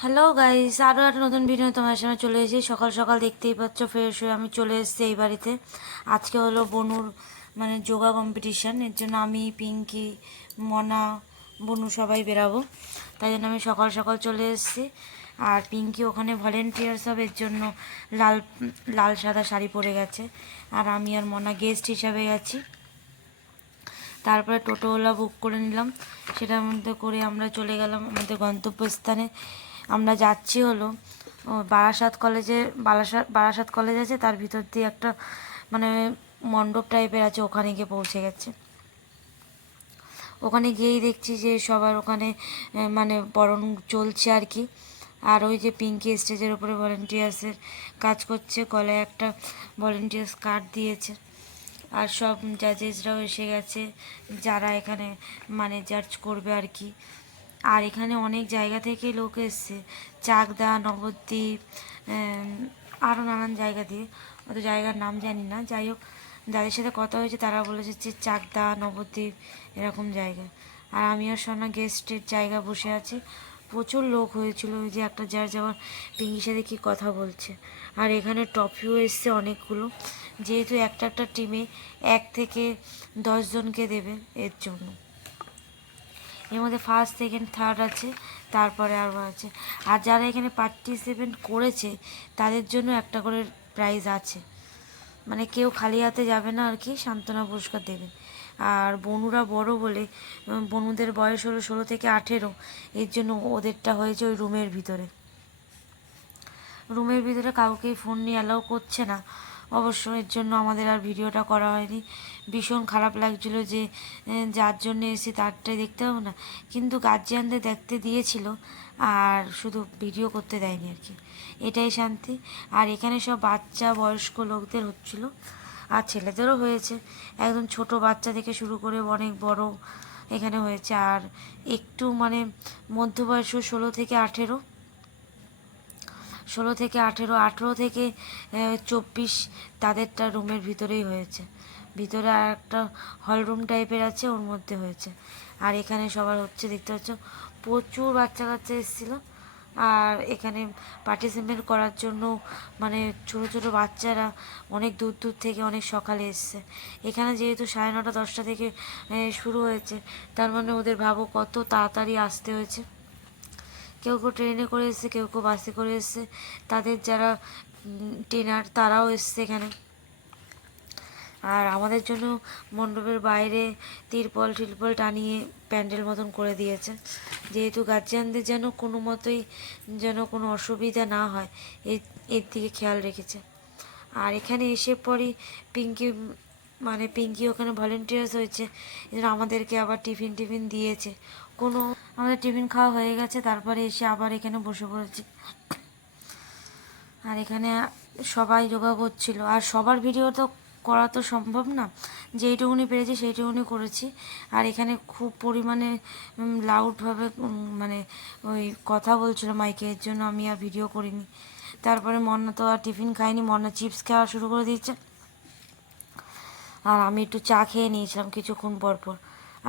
Hello guys, আরও একটা নতুন ভিডিও তোমার সামনে চলে এসেছি। সকাল সকাল দেখতেই পাচ্ছ, ফ্রেশ হয়ে আমি চলে এসেছি এই বাড়িতে। আজকে হলো বনুর যোগা কম্পিটিশান, এর জন্য আমি, পিঙ্কি, মনা, বনু সবাই বেরাবো। তাই জন্য আমি সকাল সকাল চলে এসেছি। আর পিঙ্কি ওখানে ভলেন্টিয়ার্স হবে, এর জন্য লাল লাল সাদা শাড়ি পরে গেছে। আর আমি আর মনা গেস্ট হিসাবে গেছি। তারপরে টোটোওয়ালা বুক করে নিলাম, সেটার মধ্যে করে আমরা চলে গেলাম আমাদের গন্তব্যস্থানে। আমরা যাচ্ছি হলো বারাসাত কলেজে। বারাসাত কলেজ আছে, তার ভিতর দিয়ে একটা মানে মণ্ডপ টাইপের আছে, ওখানে গিয়ে পৌঁছে গেছে। ওখানে গিয়েই দেখছি যে সবার ওখানে বরণ চলছে আর কি। আর ওই যে পিঙ্কি স্টেজের উপরে ভলেন্টিয়ার্সের কাজ করছে, গলায় একটা ভলেন্টিয়ার্স কার্ড দিয়েছে। আর সব জাজেসরাও এসে গেছে, যারা এখানে জাজ করবে আর কি। আর এখানে অনেক জায়গা থেকে লোক এসছে, চাকদা, নবদ্বীপ, আরও নানান জায়গা দিয়ে, অত জায়গার নাম জানি না। যাই হোক, যাদের সাথে কথা হয়েছে তারা বলেছে যে চাকদা, নবদ্বীপ এরকম জায়গা। আর আমিও সোনা গেস্টের জায়গা বসে আছি। প্রচুর লোক হয়েছিল, ওই যে একটা যার যাওয়ার পিঙ্কির সাথে কী কথা বলছে। আর এখানে ট্রফিও এসছে অনেকগুলো, যেহেতু একটা একটা টিমে 1 থেকে 10 জনকে দেবে, এর জন্য। এর মধ্যে ফার্স্ট, সেকেন্ড, থার্ড আছে, তারপরে আরও আছে। আর যারা এখানে পার্টিসিপেন্ট করেছে তাদের জন্য একটা করে প্রাইজ আছে, কেউ খালি হাতে যাবে না আর কি, সান্ত্বনা পুরস্কার দেবে। আর বনুরা বড় বলে, বনুদের বয়স হলো 16 থেকে 18, এর জন্য ওদেরটা হয়েছে ওই রুমের ভিতরে কাউকেই ফোন নিয়ে অ্যালাউ করছে না অবশ্য। এর জন্য আমাদের আর ভিডিওটা করা হয়নি। ভীষণ খারাপ লাগছিলো যে যার জন্য এসে তারটাই দেখতে হবে না, কিন্তু গার্জিয়ানদের দেখতে দিয়েছিল, আর শুধু ভিডিও করতে দেয়নি আর কি, এটাই শান্তি। আর এখানে সব বাচ্চা বয়স্ক লোকদের হচ্ছিল, আর ছেলেদেরও হয়েছে, একদম ছোট বাচ্চা থেকে শুরু করে অনেক বড় এখানে হয়েছে। আর একটু মধ্যবয়স্ক 16 থেকে 18, 16 থেকে 18, 18 থেকে 24, তাদেরটা রুমের ভিতরেই হয়েছে। ভিতরে আর একটা হল রুম টাইপের আছে, ওর মধ্যে হয়েছে। আর এখানে সবার হচ্ছে, দেখতে পাচ্ছ প্রচুর বাচ্চা কাচ্চা এসেছিলো। আর এখানে পার্টিসিপেট করার জন্য ছোট ছোট বাচ্চারা অনেক দূর দূর থেকে অনেক সকালে এসছে। এখানে যেহেতু 9:30, 10টা থেকে শুরু হয়েছে, তার ওদের ভাবো কত তাড়াতাড়ি আসতে হয়েছে। কেউ কেউ ট্রেনে করে এসছে, কেউ কেউ বাসে করে এসছে। তাদের যারা ট্রেনার তারাও এসছে এখানে। আর আমাদের জন্য মণ্ডপের বাইরে তিরপল টিরপল টানিয়ে প্যান্ডেল মতন করে দিয়েছে, যেহেতু গার্জিয়ানদের যেন কোনো মতোই যেন কোনো অসুবিধা না হয়, এর দিকে খেয়াল রেখেছে। আর এখানে এসে পরই পিঙ্কি পিঙ্কি ওখানে ভলেন্টিয়ার্স হয়েছে, আমাদেরকে আবার টিফিন টিফিন দিয়েছে। আমাদের টিফিন খাওয়া হয়ে গেছে, তারপরে এসে আবার এখানে বসে পড়েছি। আর এখানে সবাই যোগা করছিল, আর সবার ভিডিও তো করা তো সম্ভব না, যেইটুকুনি পেরেছি সেইটুকুনি করেছি। আর এখানে খুব পরিমাণে লাউডভাবে ওই কথা বলছিল মাইকে, এর জন্য আমি আর ভিডিও করিনি। তারপরে মন্না তো আর টিফিন খাইনি, মন্না চিপস খাওয়া শুরু করে দিয়েছে। আর আমি একটু চা খেয়ে নিয়েছিলাম কিছুক্ষণ পর পর।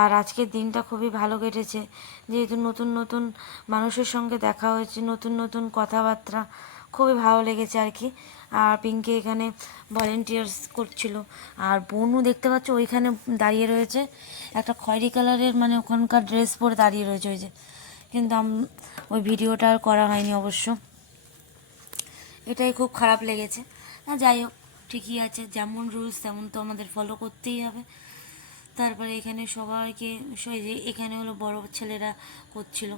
আর আজকের দিনটা খুবই ভালো কেটেছে, যেহেতু নতুন নতুন মানুষের সঙ্গে দেখা হয়েছে, নতুন নতুন কথাবার্তা, খুবই ভালো লেগেছে আর কি। আর পিঙ্কি এখানে ভলেন্টিয়ার্স করছিল। আর বনু দেখতে পাচ্ছ ওইখানে দাঁড়িয়ে রয়েছে, একটা খয়েরি কালারের ওখানকার ড্রেস পরে দাঁড়িয়ে রয়েছে ওই যে, কিন্তু ওই ভিডিওটা আর করা হয়নি অবশ্য, এটাই খুব খারাপ লেগেছে। যাই হোক, ঠিকই আছে, যেমন রুলস তেমন তো আমাদের ফলো করতেই হবে। তারপরে এখানে সবাইকে, এখানে হলো বড় ছেলেরা করছিল,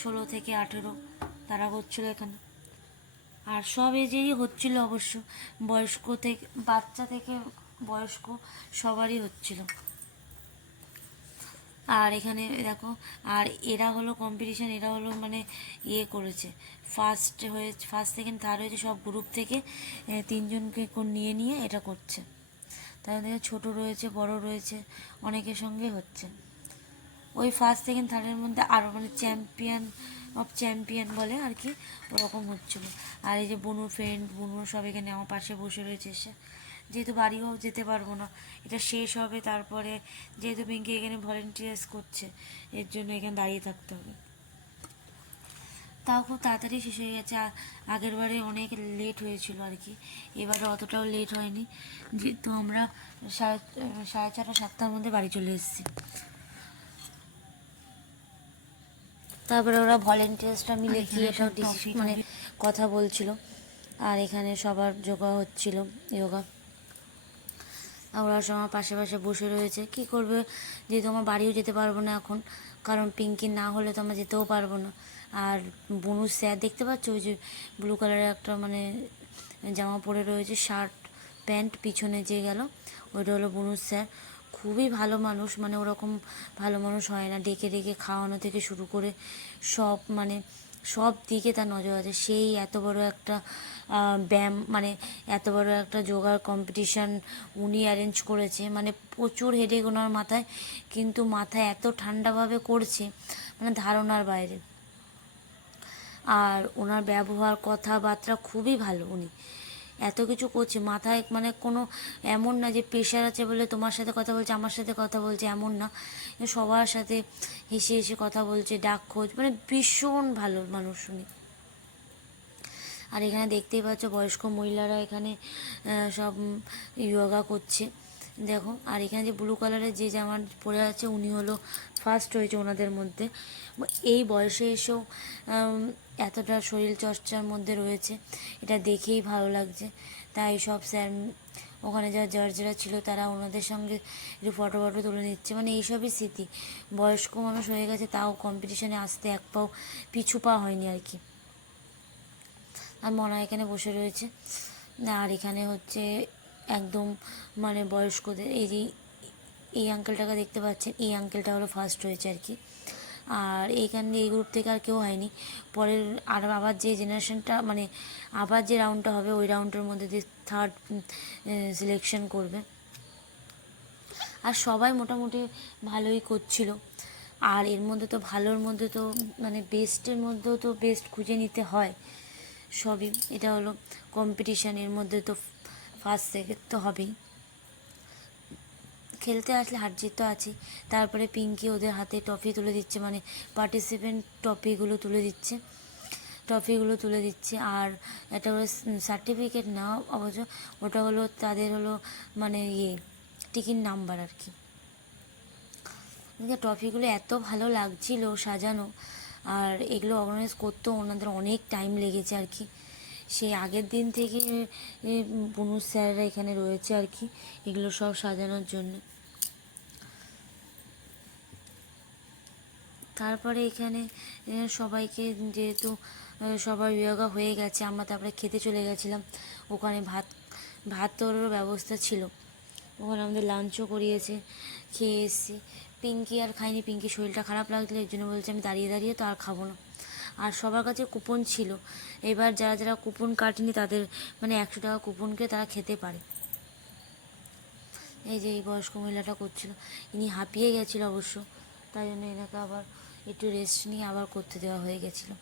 16 থেকে 18 তারা করছিল এখানে। আর সব এজেরই হচ্ছিল অবশ্য, বয়স্ক থেকে বাচ্চা থেকে বয়স্ক সবারই হচ্ছিল। আর এখানে দেখো, আর এরা হলো কম্পিটিশান, এরা হলো ইয়ে করেছে, ফার্স্ট সেকেন্ড থার্ড হয়েছে, সব গ্রুপ থেকে 3জনকে নিয়ে নিয়ে এটা করছে। তার মধ্যে ছোটো রয়েছে, বড় রয়েছে, অনেকের সঙ্গে হচ্ছে। ওই ফার্স্ট সেকেন্ড থার্ডের মধ্যে আরও চ্যাম্পিয়ন অফ চ্যাম্পিয়ন বলে আর কি, ওরকম হচ্ছিলো। আর এই যে বনুর ফ্রেন্ড, বনুর সব এখানে আমার পাশে বসে রয়েছে এসে, যেহেতু বাড়িও যেতে পারবো না, এটা শেষ হবে, তারপরে যেহেতু পিঙ্কি এখানে ভলেন্টিয়ার্স করছে, এর জন্য এখানে দাঁড়িয়ে থাকতে হবে। তাও খুব তাড়াতাড়ি শেষ হয়ে গেছে। আগের বারে অনেক লেট হয়েছিল আর কি, এবারে অতটাও লেট হয়নি, যেহেতু আমরা সাড়ে ছটা 7টার মধ্যে বাড়ি চলে এসেছি। তারপরে ওরা ভলেন্টিয়ার্সরা মিলে কি একটা মানে কথা বলছিল, আর এখানে সবার যোগা হচ্ছিল, যোগা। ওরা সবার পাশে পাশে বসে রয়েছে। কি করবে, যেহেতু আমার বাড়িও যেতে পারবো না এখন, কারণ পিঙ্কি না হলে তো আমরা যেতেও পারবো না। আর বনু স্যার দেখতে পাচ্ছ, ওই যে ব্লু কালারের একটা মানে জামা পরে রয়েছে, শার্ট প্যান্ট, পিছনে যে গেল ওইটা হলো বনু স্যার। খুবই ভালো মানুষ, মানে ওরকম ভালো মানুষ হয় না, ডেকে ডেকে খাওয়ানো থেকে শুরু করে সব মানে সব দিকে তার নজর আছে। সেই এত বড় একটা ব্যায়াম মানে এত বড় একটা যোগার কম্পিটিশান উনি অ্যারেঞ্জ করেছে, মানে প্রচুর হেডেক ওনার মাথায়, কিন্তু মাথায় এত ঠান্ডাভাবে করছে মানে ধারণার বাইরে। আর ওনার ব্যবহার কথাবার্তা খুবই ভালো, উনি এত কিছু করছে মাথায়, মানে কোনো এমন না যে প্রেশার আছে বলে তোমার সাথে কথা বলছে, আমার সাথে কথা বলছে, এমন না, সবার সাথে হেসে হেসে কথা বলছে, ডাক খোঁজ, মানে ভীষণ ভালো মানুষ উনি। আর এখানে দেখতেই পাচ্ছ বয়স্ক মহিলারা এখানে সব যোগা করছে, দেখো। আর এখানে যে ব্লু কালারের যে জামা পরে আছে উনি হলো ফার্স্ট হয়েছে ওনাদের মধ্যে। এই বয়সে এসেও এতটা শরীর চর্চার মধ্যে রয়েছে, এটা দেখেই ভালো লাগছে। তাই সব স্যার ওখানে যারা জাজরা ছিল তারা ওনাদের সঙ্গে একটু ফটো তুলে নিচ্ছে, মানে এইসবই স্মৃতি। বয়স্ক মানুষ হয়ে গেছে, তাও কম্পিটিশানে আসতে এক পাও পিছু পা হয়নি আর কি। আর মনা এখানে বসে রয়েছে। আর এখানে হচ্ছে একদম মানে বয়স্কদের এই যে এই আঙ্কেলটাকে দেখতে পাচ্ছেন, এই আঙ্কেলটা হলো ফার্স্ট হয়েছে আর কি। আর এইখানে এই গ্রুপ থেকে আর কেউ হয়নি। পরের আর আবার যে জেনারেশনটা মানে আবার যে রাউন্ডটা হবে ওই রাউন্ডের মধ্যে যে থার্ড সিলেকশন করবে। আর সবাই মোটামুটি ভালোই করছিল। আর এর মধ্যে তো ভালোর মধ্যে তো মানে বেস্টের মধ্যেও তো বেস্ট খুঁজে নিতে হয় সবই, এটা হলো কম্পিটিশান, এর মধ্যে তো ফার্স্ট সেকেন্ড তো হবেই। খেলতে আসলে হার জিত তো আছে। তারপরে পিঙ্কি ওদের হাতে ট্রফি তুলে দিচ্ছে, মানে পার্টিসিপেন্ট ট্রফিগুলো তুলে দিচ্ছে। আর এটা হলো সার্টিফিকেট না অবশ্য, ওটা হলো তাদের হলো মানে টিকিট নাম্বার আর কি। ট্রফিগুলো এত ভালো লাগছিল সাজানো, আর এগুলো অর্গানাইজ করতেও ওনাদের অনেক টাইম লেগেছে আর কি। সেই আগের দিন থেকে বনু স্যাররা এখানে রয়েছে আর কি এগুলো সব সাজানোর জন্য। তারপরে এখানে সবাইকে যেহেতু সবার যোগা হয়ে গেছে, আমরা তারপরে খেতে চলে গেছিলাম। ওখানে ভাতেরও ব্যবস্থা ছিল, ওখানে আমাদের লাঞ্চও করিয়েছে, খেয়ে এসেছি। পিঙ্কি আর খাইনি, পিঙ্কি শরীরটা খারাপ লাগছিল, এর জন্য বলছে আমি দাঁড়িয়ে দাঁড়িয়ে তো আর খাবো না। আর সবার কাছে কুপন ছিল, এবার যারা যারা কুপন কাটেনি তাদের মানে 100 টাকা কুপনকে তারা খেতে পারে। এই যে এই বয়স্ক মহিলাটা করছিল, ইনি হাঁপিয়ে গেছিল অবশ্য, তাই জন্য এনাকে আবার একটু রেস্ট নিয়ে আবার করতে দেওয়া হয়ে গেছিলো।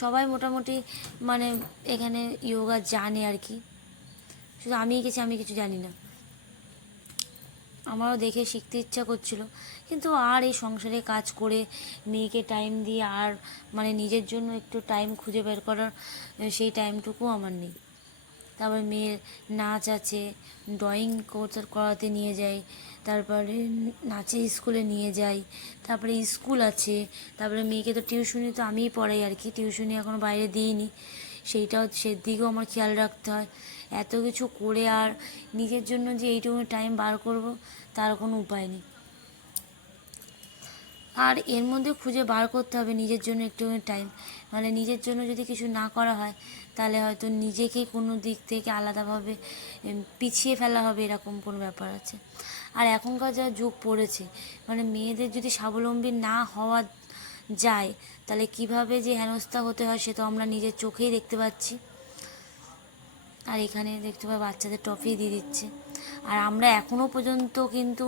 সবাই মোটামুটি মানে এখানে যোগা জানে আর কি, শুধু আমিই গেছি, আমি কিছু জানি না। আমারও দেখে শিখতে ইচ্ছা করছিল, কিন্তু আর এই সংসারে কাজ করে মেয়েকে টাইম দিয়ে আর মানে নিজের জন্য একটু টাইম খুঁজে বের করার সেই টাইমটুকু আমার নেই। তারপরে মেয়ের নাচ আছে, ড্রয়িং করাতে নিয়ে যাই, তারপরে নাচের স্কুলে নিয়ে যাই, তারপরে স্কুল আছে, তারপরে মেয়েকে তো টিউশনি তো আমিই পড়াই আর কি, টিউশনি এখনও বাইরে দিইনি, সেইটাও সেদিকেও আমার খেয়াল রাখতে হয়। এত কিছু করে আর নিজের জন্য যে এইটুকু টাইম বার করব তার কোনো উপায় নেই। আর এর মধ্যে খুঁজে বার করতে হবে নিজের জন্য একটু টাইম, মানে নিজের জন্য যদি কিছু না করা হয় তাহলে হয়তো নিজেকেই কোনো দিক থেকে আলাদাভাবে পিছিয়ে ফেলা হবে, এরকম কোনো ব্যাপার আছে। আর এখনকার যা যুগ পড়েছে, মানে মেয়েদের যদি স্বাবলম্বী না হওয়া যায় তাহলে কিভাবে যে হেনস্থা হতে হয় সে তো আমরা নিজের চোখেই দেখতে পাচ্ছি। আর এখানে দেখতে পাই বাচ্চাদের ট্রফি দিয়ে দিচ্ছে, আর আমরা এখনও পর্যন্ত কিন্তু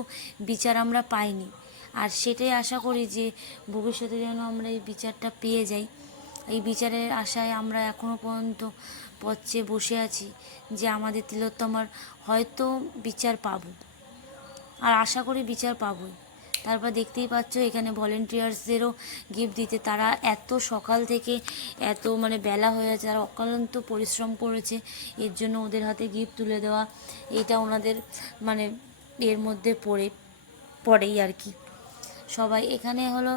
বিচার আমরা পাইনি। আর সেটাই আশা করি যে ভবিষ্যতে যেন আমরা এই বিচারটা পেয়ে যাই। এই বিচারের আশায় আমরা এখনও পর্যন্ত পথে বসে আছি যে আমাদের তিলোত্তমার হয়তো বিচার পাবো, আর আশা করি বিচার পাবোই। তারপর দেখতেই পাচ্ছ এখানে ভলেন্টিয়ার্সদেরও গিফট দিতে, তারা এত সকাল থেকে এত মানে বেলা হয়ে যাচ্ছে, তারা অক্লান্ত পরিশ্রম করেছে, এর জন্য ওদের হাতে গিফট তুলে দেওয়া এইটা ওনাদের মানে এর মধ্যে পড়েই আর কি। সবাই এখানে হলো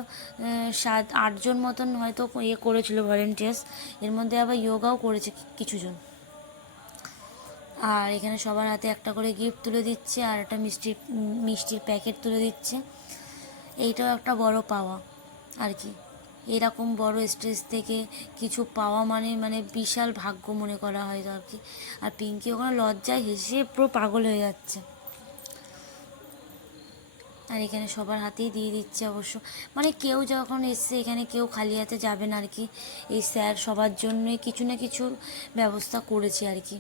7-8 জন মতন হয়তো করেছিল ভলেন্টিয়ার্স, এর মধ্যে আবার যোগাও করেছে কিছুজন। আর এখানে সবার হাতে একটা করে গিফট তুলে দিচ্ছে আর একটা মিষ্টির প্যাকেট তুলে দিচ্ছে। এইটাও একটা বড় পাওয়া আর কি, এরকম বড় স্টেজ থেকে কিছু পাওয়া মানে মানে বিশাল ভাগ্য মনে করা হয় আর কি। আর পিঙ্কি ওখানে লজ্জায় হেসে পুরো পাগল হয়ে যাচ্ছে। আর এখানে সবার হাতেই দিয়ে দিচ্ছে অবশ্য, মানে কেউ যখন এসছে এখানে কেউ খালি হাতে যাবে না আর কি। এই স্যার সবার জন্যই কিছু না কিছু ব্যবস্থা করেছে আর কি।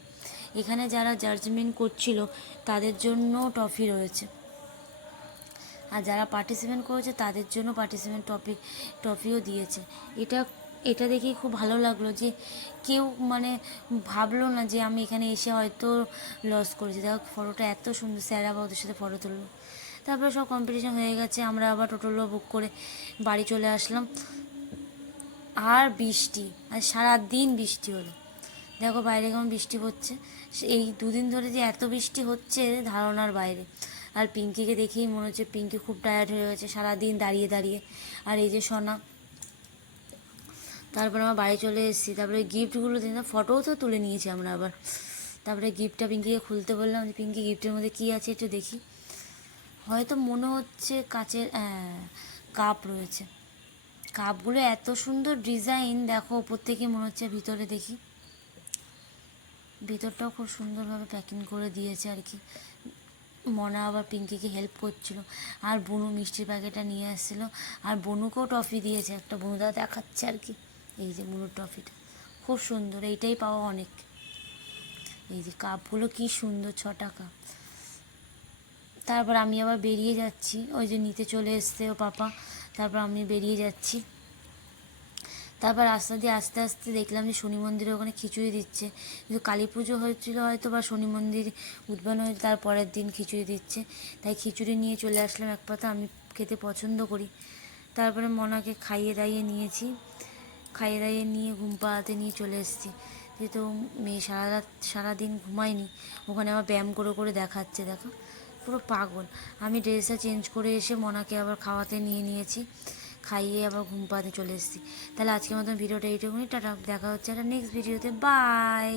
এখানে যারা জাজমেন্ট করছিল তাদের জন্য ট্রফি রয়েছে, আর যারা পার্টিসিপেন্ট করেছে তাদের জন্য ট্রফিও দিয়েছে। এটা এটা দেখেই খুব ভালো লাগলো যে কেউ মানে ভাবলো না যে আমি এখানে এসে হয়তো লস করেছি। দেখো ফটোটা এত সুন্দর, স্যার আবার ওদের সাথে ফটো তুললো। তারপরে সব কম্পিটিশন হয়ে গেছে, আমরা আবার টোটোলো বুক করে বাড়ি চলে আসলাম। আর বৃষ্টি, আর সারাদিন বৃষ্টি হলো, দেখো বাইরে কেমন বৃষ্টি হচ্ছে। এই 2 দিন ধরে যে এত বৃষ্টি হচ্ছে ধারণার বাইরে। আর পিঙ্কিকে দেখেই মনে হচ্ছে পিঙ্কি খুব টায়ার্ড হয়ে গেছে সারাদিন দাঁড়িয়ে দাঁড়িয়ে। আর এই যে সোনা। তারপরে আমরা বাড়ি চলে এসেছি, তারপরে গিফটগুলো দিন ফটোও তো তুলে নিয়েছি আমরা আবার। তারপরে গিফটটা পিঙ্কিকে খুলতে বললাম যে পিঙ্কি গিফটের মধ্যে কী আছে একটু দেখি। হয়তো মনে হচ্ছে কাচের কাপ রয়েছে। কাপগুলো এত সুন্দর ডিজাইন, দেখো ওপর থেকে মনে হচ্ছে, ভিতরে দেখি, ভিতরটাও খুব সুন্দরভাবে প্যাকিং করে দিয়েছে আর কি। মনা আবার পিঙ্কিকে হেল্প করছিল, আর বনু মিষ্টির প্যাকেটটা নিয়ে এসেছিলো, আর বনুকেও ট্রফি দিয়েছে একটা, বনুদা দেখাচ্ছে আর কি। এই যে বনুর ট্রফিটা খুব সুন্দর, এইটাই পাওয়া অনেক। এই যে কাপগুলো কি সুন্দর, 6 টাকা। তারপর আমি আবার বেরিয়ে যাচ্ছি, ওই যে নিতে চলে এসছে ও পাপা। তারপর আমি বেরিয়ে যাচ্ছি। তারপর রাস্তা দিয়ে আস্তে আস্তে দেখলাম যে শনি মন্দিরে ওখানে খিচুড়ি দিচ্ছে, কিন্তু কালী পুজো হয়েছিল হয়তো বা শনি মন্দির উদ্বোধন হয়েছে তার পরের দিন খিচুড়ি দিচ্ছে, তাই খিচুড়ি নিয়ে চলে আসলাম এক পাতা, আমি খেতে পছন্দ করি। তারপরে মনাকে খাইয়ে দাইয়ে নিয়েছি, খাইয়ে দাইয়ে নিয়ে ঘুম পাড়াতে নিয়ে চলে এসেছি। যেহেতু মেয়ে সারাদিন ঘুমায়নি, ওখানে আবার ব্যায়াম করে করে দেখাচ্ছে, দেখো পুরো পাগল। আমি ড্রেসটা চেঞ্জ করে এসে মনাকে আবার খাওয়াতে নিয়ে নিয়েছি, খাইয়ে আবার ঘুম পাড়াতে চলে এসেছি। তাহলে আজকের মতন ভিডিওটা এইটুকুনি, টাটা, দেখা হচ্ছে একটা নেক্সট ভিডিওতে, বাই।